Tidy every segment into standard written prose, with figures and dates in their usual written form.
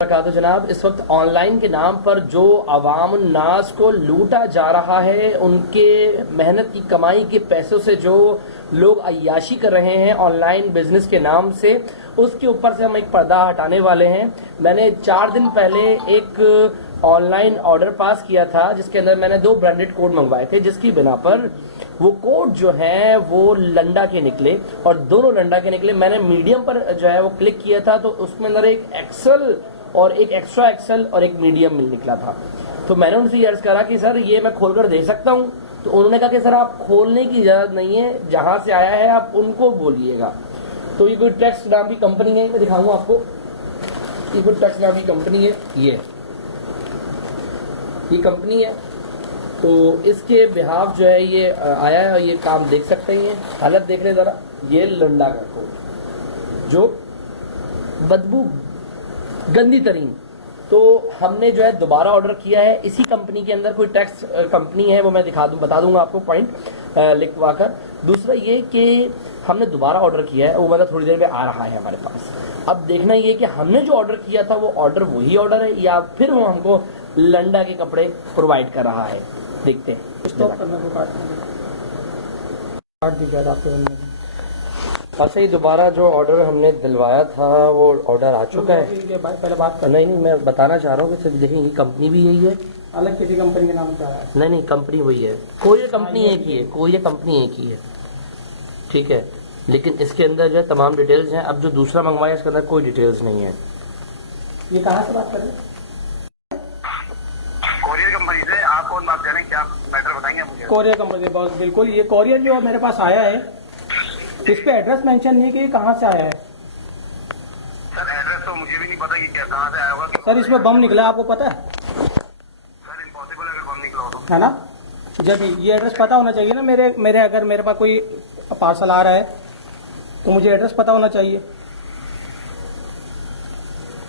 तो जनाब, इस वक्त ऑनलाइन के नाम पर जो अवाम नास को लूटा जा रहा है, उनके मेहनत की कमाई के पैसों से जो लोग अय्याशी कर रहे हैं ऑनलाइन बिजनेस के नाम से, उसके ऊपर से हम एक पर्दा हटाने वाले हैं। मैंने 4 दिन पहले एक ऑनलाइन ऑर्डर पास किया था जिसके अंदर मैंने 2 ब्रांडेड कोड मंगवाए थे, जिसकी बिना पर वो कोड जो है वो लंडा के निकले और दोनों लंडा के निकले। मैंने मीडियम पर जो है वो क्लिक किया था तो उसमें अंदर एक एक्सल और एक एक्स्ट्रा एक्सल और एक मीडियम मिल निकला था। तो मैंने उनसे अर्ज करा कि सर ये मैं खोलकर दे सकता हूं, तो उन्होंने कहा कि सर आप खोलने की इजाजत नहीं है, जहां से आया है आप उनको बोलिएगा। तो ये कोई टेक्स्ट नाम की कंपनी है, मैं दिखाऊंगा आपको। ये कोई टेक्स्ट नाम की कंपनी है, ये कंपनी है। तो इसके बिहाफ जो है ये आया है और ये काम देख सकते हैं। हालत देख ले जरा, ये लंडा का कोड जो बदबू गंदी तरीन। तो हमने जो है दोबारा ऑर्डर किया है इसी कंपनी के अंदर, कोई टैक्स कंपनी है वो मैं बता दूंगा आपको पॉइंट लिखवा कर। दूसरा ये कि हमने दोबारा ऑर्डर किया है, वो मतलब थोड़ी देर में आ रहा है हमारे पास। अब देखना ये कि हमने जो ऑर्डर किया था वो ऑर्डर वही ऑर्डर है या फिर वो हमको लंडा के कपड़े प्रोवाइड कर रहा है। देखते हैं। स्टॉप करना को काट दीजिए आपके बंदे को। अच्छा, ये दोबारा जो ऑर्डर हमने दिलवाया था वो ऑर्डर आ चुका है। पहले बात कर। नहीं, मैं बताना चाह रहा हूँ कि देखिए ये कंपनी भी यही है, अलग किसी कंपनी के नाम क्या है? नहीं कंपनी वही है, कोई कंपनी एक ही है, कोई कंपनी एक ही है, ठीक है। लेकिन इसके अंदर जो है तमाम डिटेल्स हैं। अब जो दूसरा मंगवाया इसके अंदर कोई डिटेल्स नहीं है। ये कहाँ से बात कर रहे हैं? कोरियर कंपनी से। आप कौन बात करें, क्या मैटर बताएंगे मुझे? कोरियर कंपनी से, बहुत बिल्कुल। ये कोरियर जो मेरे पास आया है इस पे एड्रेस मेंशन नहीं है कि ये कहाँ से आया है। सर एड्रेस तो मुझे भी नहीं पता कि क्या कहाँ से आया होगा। सर इसमें बम निकला, आपको पता है? सर इम्पॉसिबल अगर बम निकला हो तो। है ना? जब ये एड्रेस पता होना चाहिए ना, मेरे अगर मेरे पास कोई पार्सल आ रहा है तो मुझे एड्रेस पता होना चाहिए।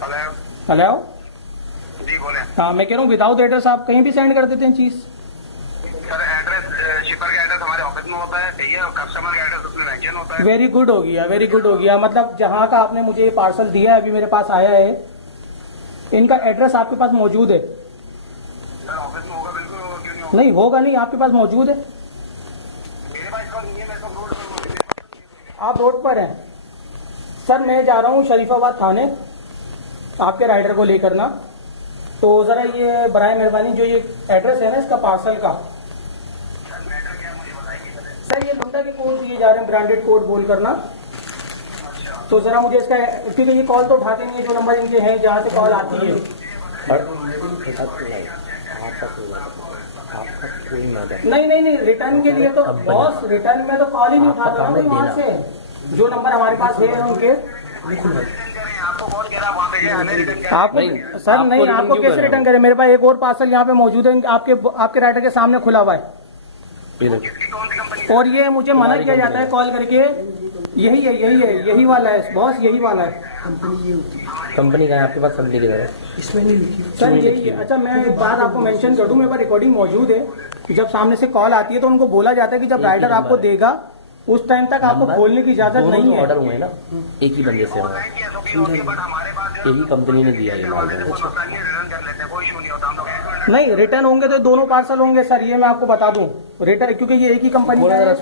हेलो हेलो, जी बोले। हाँ मैं कह रहा हूँ विदाउट एड्रेस आप कहीं भी सेंड कर देते हैं चीज। सर एड्रेस, शिपर का एड्रेस हमारे ऑफिस में होता है, ठीक है, और कस्टमर का एड्रेस उसमें मेंशन होता है। वेरी गुड हो गया, वेरी गुड हो गया। मतलब जहाँ का आपने मुझे ये पार्सल दिया है, अभी मेरे पास आया है, इनका एड्रेस आपके पास मौजूद है? सर ऑफिस में होगा, बिल्कुल होगा, क्यों नहीं होगा? नहीं होगा नहीं, आपके पास मौजूद है। मेरे पास इसका नहीं है, मैं तो रोड पर। आप रोड पर हैं? सर मैं जा रहा हूँ शरीफाबाद थाने आपके राइडर को लेकर ना, तो जरा ये बराए मेहरबानी जो ये एड्रेस है ना इसका पार्सल का, सर मैटर क्या मुझे बताइए। सर ये लंडा के कोड दिए जा रहे हैं, ब्रांडेड कोड बोल करना। अच्छा तो जरा मुझे इसका, क्योंकि ये कॉल तो उठाते नहीं है, जो नंबर इनके हैं जहाँ से कॉल आती है। नहीं, रिटर्न के लिए तो बॉस, रिटर्न में तो कॉल ही नहीं उठाता ना वहाँ से, जो नंबर हमारे पास है उनके। आपको कौन कह रहा है वहाँ पे गए, हमें रिटर्न करें? आपको सर नहीं, आपको कैसे रिटर्न करें? मेरे पास एक और पार्सल यहाँ पे मौजूद है, आपके राइडर के सामने खुला हुआ है, किसकी कौन सी कंपनी? और ये मुझे मना किया जाता है कॉल करके। यही वाला है बॉस, यही वाला है। कंपनी का है आपके पास? कंपनी की तरह इसमें नहीं लिखी सर, यही है। अच्छा मैं एक बात आपको मेंशन कर दूं, मेरे पास रिकॉर्डिंग मौजूद है। जब सामने से कॉल आती है तो उनको बोला जाता है कि जब राइडर आपको देगा उस टाइम तक आपको खोलने की इजाजत नहीं है। ऑर्डर हुए ना एक ही बंदे से, ऑनलाइन की SOP होती है, बट हमारे पास जो है, यही कंपनी ने दिया ये माल। कोई मसला नहीं है, रिटर्न कर लेते हैं, कोई इशू नहीं होता। हम लोग नहीं, रिटर्न होंगे तो दोनों पार्सल होंगे सर, ये मैं आपको बता दूं। रिटर्न क्योंकि ये एक ही कंपनी का है,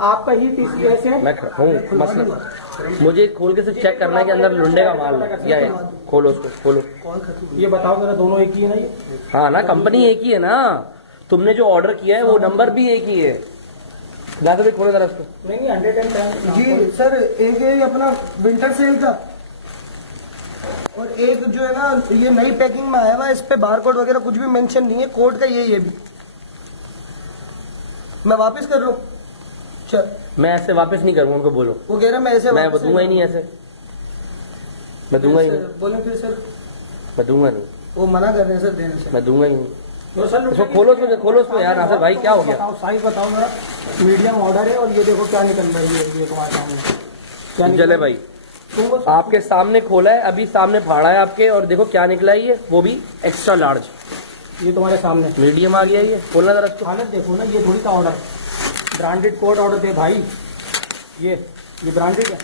आपका ही TCS है। मैं हूँ मसला, मुझे खोल के से चेक करना है कि अंदर लुंडे का माल क्या है। खोलो उसको, खोलो। ये बताओ जरा, दोनों एक ही है ना ये? हाँ ना, कंपनी एक ही है ना, तुमने जो ऑर्डर किया है वो नंबर भी एक ही है। ला के खोलो जरा उसको। नहीं 110 जी सर, एक है अपना विंटर सेल का, और एक जो है ना ये नई पैकिंग में आया हुआ है, इस पे बारकोड वगैरह कुछ भी मेंशन नहीं है, कोड का ये भी। मैं वापस कर रहा हूँ। मैं ऐसे वापस नहीं करूँगा, उनको बोलो। वो कह रहा मैं ऐसे मैं वापस दूंगा ही नहीं, ऐसे मैं दूंगा ही नहीं, बोले फिर सर, मैं दूंगा नहीं, वो मना कर रहे हैं सर देने से। मैं दूंगा ही नहीं। तो सर उसको खोलो उसको यार नासिर भाई, क्या हो गया? बताओ साइज बताओ जरा। मीडियम ऑर्डर है और ये देखो क्या निकल रही है, ये तुम्हारे सामने क्या निकल चले भाई, तुमको आपके सामने खोला है, अभी सामने फाड़ा है आपके, और देखो क्या निकला है, ये वो भी एक्स्ट्रा लार्ज। ये तुम्हारे सामने मीडियम आ गया, ये खोलना जरा इसको। हालत देखो ना, ये थोड़ी सा ऑर्डर, ब्रांडेड कोड ऑर्डर दे भाई, ये ब्रांडेड है।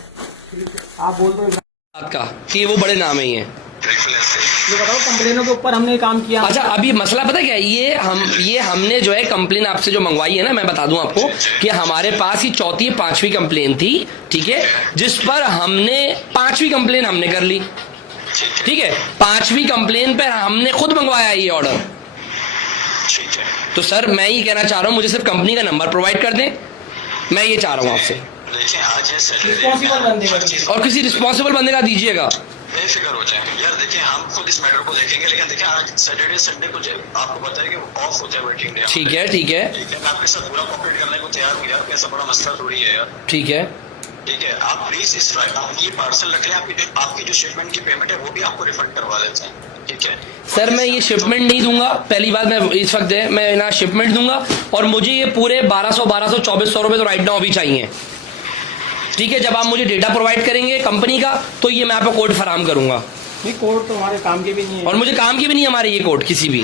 आप बोल दो का कि वो बड़े नाम है ये। रेफरेंस से। ये बताओ कंप्लेनों के ऊपर हमने काम किया। अच्छा, अभी मसला पता क्या है, ये हमने जो है कंप्लेन आपसे जो मंगवाई है ना, मैं बता दूं आपको कि हमारे पास ही चौथी 5वीं कंप्लेन थी, ठीक है, जिस पर हमने 5वीं कंप्लेन हमने कर ली, ठीक है, 5वीं कंप्लेन पर हमने खुद मंगवाया ये ऑर्डर। ठीक है, तो सर मैं ये कहना चाह रहा हूँ, मुझे सिर्फ कंपनी का नंबर प्रोवाइड कर दें, मैं ये चाह रहा हूँ आपसे, देखिए आज है सैटरडे, रिस्पॉन्सिबल बंदे का और किसी रिस्पॉन्सिबल बंदे का दीजिएगा। बेफिक्र हो जाए यार। देखिए हम खुद इस मैटर को देखेंगे, लेकिन देखिए आज सैटरडे संडे को आपको पता है कि ऑफ होता है वर्किंग डे। ठीक है, ठीक है, ठीक है, मैं आपके साथ पूरा कॉपरेट करने को तैयार हूँ यार, कैसा बड़ा मसला थोड़ी है यार। ठीक है, ठीक है, आप प्लीज इस आप ये पार्सल रख लें, आपकी जो शिपमेंट की पेमेंट है वो भी आपको रिफंड करवा देते हैं। ठीक है सर मैं ये शिपमेंट नहीं दूंगा, पहली बात, मैं इस वक्त है मैं ना शिपमेंट दूंगा, और मुझे ये पूरे 1200 2400 रुपए तो राइट नाउ अभी चाहिए। ठीक है, जब आप मुझे डेटा प्रोवाइड करेंगे कंपनी का, तो ये मैं आपको कोड फराहम करूंगा। नहीं, कोड तो हमारे काम के भी नहीं है, और मुझे काम की भी नहीं है हमारे ये कोड किसी भी।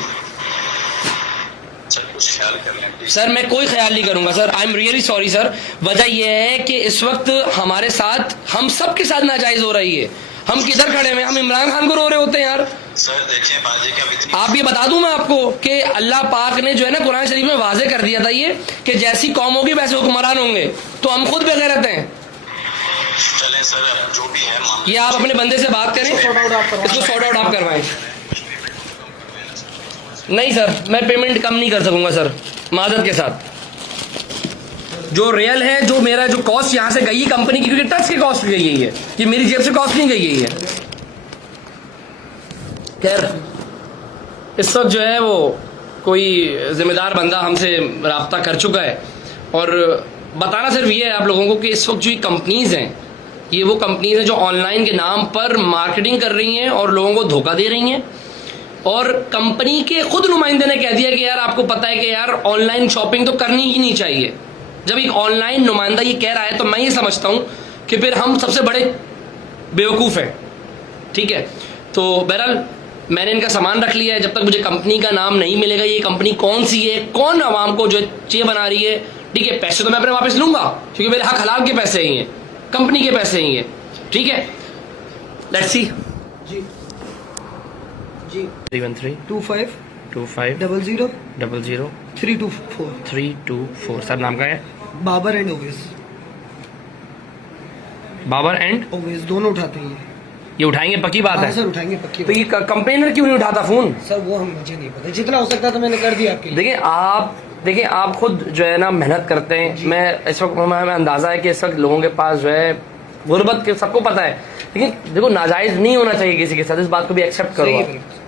सर कुछ ख्याल कर लें प्लीज। सर मैं कोई ख्याल नहीं करूंगा sir, I am really sorry sir. वजह यह है कि इस वक्त हमारे साथ, हम सब के साथ नाजायज हो रही है। हम किधर खड़े हैं, हम इमरान खान को रो रहे होते हैं यार। सर देखिए बाजी कि अब इतनी आप ये बता दूं मैं आपको कि अल्लाह पाक ने जो है ना कुरान शरीफ में वाजे कर दिया था ये कि जैसी कौम होगी वैसे हुक्मरान होंगे, तो हम खुद बेगैरत हैं। चलें सर, जो भी है मामला, ये आप अपने बंदे से बात करें, इसको सॉर्ट आउट आप करवाएं। नहीं सर, मैं पेमेंट कम नहीं कर सकूंगा सर, माजरत के साथ। जो रियल है, जो मेरा जो कॉस्ट यहाँ से गई है कंपनी की, क्योंकि टैक्स की कॉस्ट गई है, ये मेरी जेब से कॉस्ट नहीं गई है। खैर इस वक्त जो है वो कोई जिम्मेदार बंदा हमसे रब्ता कर चुका है, और बताना सिर्फ ये है आप लोगों को कि इस वक्त जो ये कंपनीज हैं, ये वो कंपनीज हैं जो ऑनलाइन के नाम पर मार्केटिंग कर रही हैं और लोगों को धोखा दे रही हैं। और कंपनी के खुद नुमाइंदे ने कह दिया कि यार आपको पता है कि यार ऑनलाइन शॉपिंग तो करनी ही नहीं चाहिए। जब एक ऑनलाइन नुमाइंदा ये कह रहा है तो मैं ये समझता हूँ कि फिर हम सबसे बड़े बेवकूफ़ हैं। ठीक है, तो बहरहाल मैंने इनका सामान रख लिया है, जब तक मुझे कंपनी का नाम नहीं मिलेगा, ये कंपनी कौन सी है, कौन आवाम को जो चे बना रही है, ठीक है, पैसे तो मैं अपने वापस लूंगा क्योंकि मेरे हक हलाल के पैसे ही हैं, कंपनी के पैसे ही हैं। ठीक है, let's see. Ji ji 313 25 25 00 00 324 324। Sir नाम का है बाबर एंड ओवेस। बाबर एंड ओवेस दोनों उठाते हैं ये उठाएंगे, पक्की बात हाँ है। सर उठाएंगे पक्की तो ये कंप्लेनर क्यों नहीं उठाता फोन? सर वो हम मुझे नहीं पता, जितना हो सकता था मैंने कर दिया आपके लिए। देखिए आप खुद जो है ना मेहनत करते हैं। मैं इस वक्त हमें अंदाजा है कि इस वक्त लोगों के पास जो है गुर्बत के सबको पता है, लेकिन देखो नाजायज नहीं होना चाहिए किसी के साथ, इस बात को भी एक्सेप्ट करो सही आप। है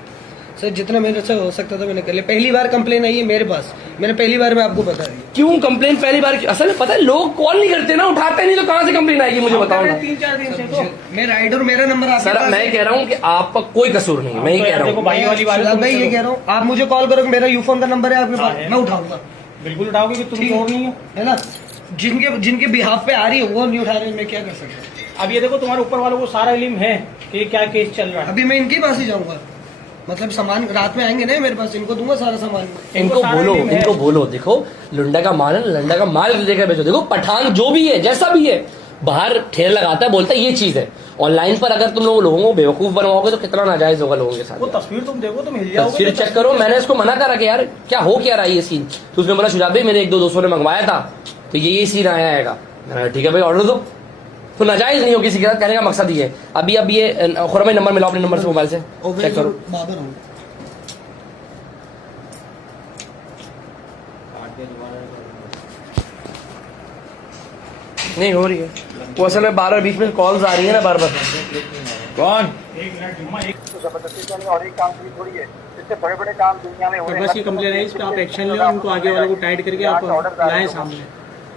सर, जितना मेरे से हो सकता था मैंने कर लिया। पहली बार कंप्लेन आई है मेरे पास, मैंने पहली बार में आपको बता दी। क्यों कंप्लेन पहली बार? असल में पता है लोग कॉल नहीं करते ना, उठाते नहीं, तो कहाँ से कंप्लेन आएगी मुझे बताओ ना। 3-4 दिन से तो मैं राइडर, मेरा नंबर आपके सर पास मैं है। कह रहा हूँ कि आपका कोई कसूर नहीं है, मैं ही कह रहा देखो हूँ। भाई वाली बात है, मैं ये कह रहा हूँ, आप मुझे कॉल करो, मेरा यूफोन का नंबर है आपके पास, मैं उठाऊंगा। बिल्कुल उठाओगे कि तुम और नहीं हो, है ना? जिनके बिहाफ पे आ रही है वो नहीं उठा रहे, मैं क्या कर सकता हूँ? अब ये देखो तुम्हारे ऊपर वालों को सारा इल्म है कि क्या केस चल रहा है। अभी मैं इनके पास ही जाऊंगा, मतलब सामान रात में आएंगे ना मेरे पास, इनको दूंगा सारा सामान। इनको सारा बोलो, इल्म है। इनको बोलो, देखो लुंडा का माल है, लंडा का माल लेकर बेचो। देखो पठान जो भी है, जैसा भी है, बाहर ठेर लगाता है, बोलता है ये चीज है। ऑनलाइन पर अगर तुम लोगों को बेवकूफ बनवाओगे तो कितना नाजायज होगा लोगों के साथ। वो तस्वीर तुम देखो, तुम हिल जाओगे। तस्वीर चेक करो। मैंने इसको मना करा कि यार क्या हो क्या रहा है ये सीन, तो उसने बोला शुजाब भाई मेरे 1-2 दोस्तों ने मंगवाया था तो ये सीन आया है। ठीक है भाई ऑर्डर दो। तो नाजायज नहीं हो किसी के साथ, कहने का मकसद ये है। अभी ये खुरम भाई नंबर मिलाओ अपने नंबर से, मोबाइल से चेक करो। बाबर हूँ। नहीं हो रही है वो, असल में 12 बीच में कॉल्स आ रही है ना बार बार। कौन? जबरदस्ती तो नहीं, और एक काम की थोड़ी है, इससे बड़े बड़े काम दुनिया में हो रहे बस ये कंप्लेन है, इस पे आप एक्शन लो, उनको आगे वालों को टाइट करके आप लाएं सामने।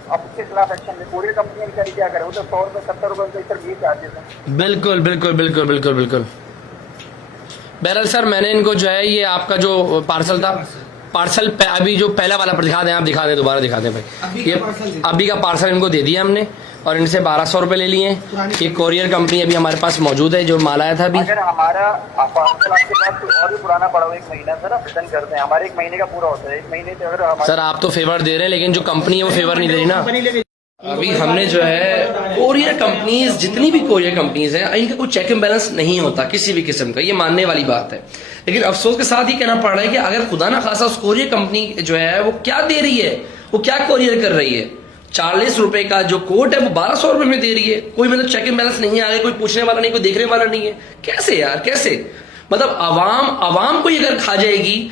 अब उसके खिलाफ एक्शन ले। पूरी कंपनी बेचारी क्या करे, वो तो 100 रुपए 70 रुपए उनका इधर ये चार्जेस है। बिल्कुल बिल्कुल बिल्कुल बिल्कुल बिल्कुल। बहरहाल सर मैंने इनको जो है ये आपका जो पार्सल था, पार्सल अभी जो पहला वाला पर दिखा दें, आप दिखा दें, दोबारा दिखा दें भाई। ये अभी का पार्सल इनको दे दिया हमने और इनसे 1200 रुपए ले लिए। ये कोरियर कंपनी अभी हमारे पास मौजूद है जो माल आया था अभी। अगर हमारा पार्सल आपके पास कोई और भी पुराना पड़ा हो 1 महीना, सर आप रिटर्न करते हैं, हमारे 1 महीने का पूरा होता है। 1 महीने से अगर हमारे सर आप तो फेवर दे रहे हैं, लेकिन जो कंपनी है वो फेवर नहीं दे रही ना। कंपनी लेके अभी हमने जो है कोरियर कंपनीज, जितनी भी कोरियर कंपनीज हैं, इनका कोई चेक एंड बैलेंस नहीं होता किसी भी किस्म का, ये मानने वाली बात है। लेकिन अफसोस के साथ ही कहना पड़ रहा है कि अगर खुदा ना खासा उस कोरियर कंपनी जो है वो क्या दे रही है, वो क्या कोरियर कर रही है, 40 रुपए का जो कोट है वो 1200 रुपए में दे रही है। कोई मतलब चेक एंड बैलेंस नहीं, आगे कोई पूछने वाला नहीं, कोई देखने वाला नहीं है। कैसे यार, कैसे? मतलब अवाम को अगर खा जाएगी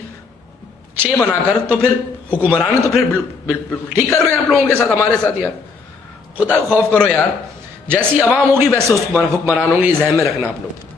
चे बनाकर, तो फिर हुक्मरान तो फिर बिल्कुल ठीक कर रहे हैं आप लोगों के साथ, हमारे साथ। यार खुदा को खौफ करो यार, जैसी अवाम होगी वैसे हुक्मरान होंगे, जहन में रखना आप लोग।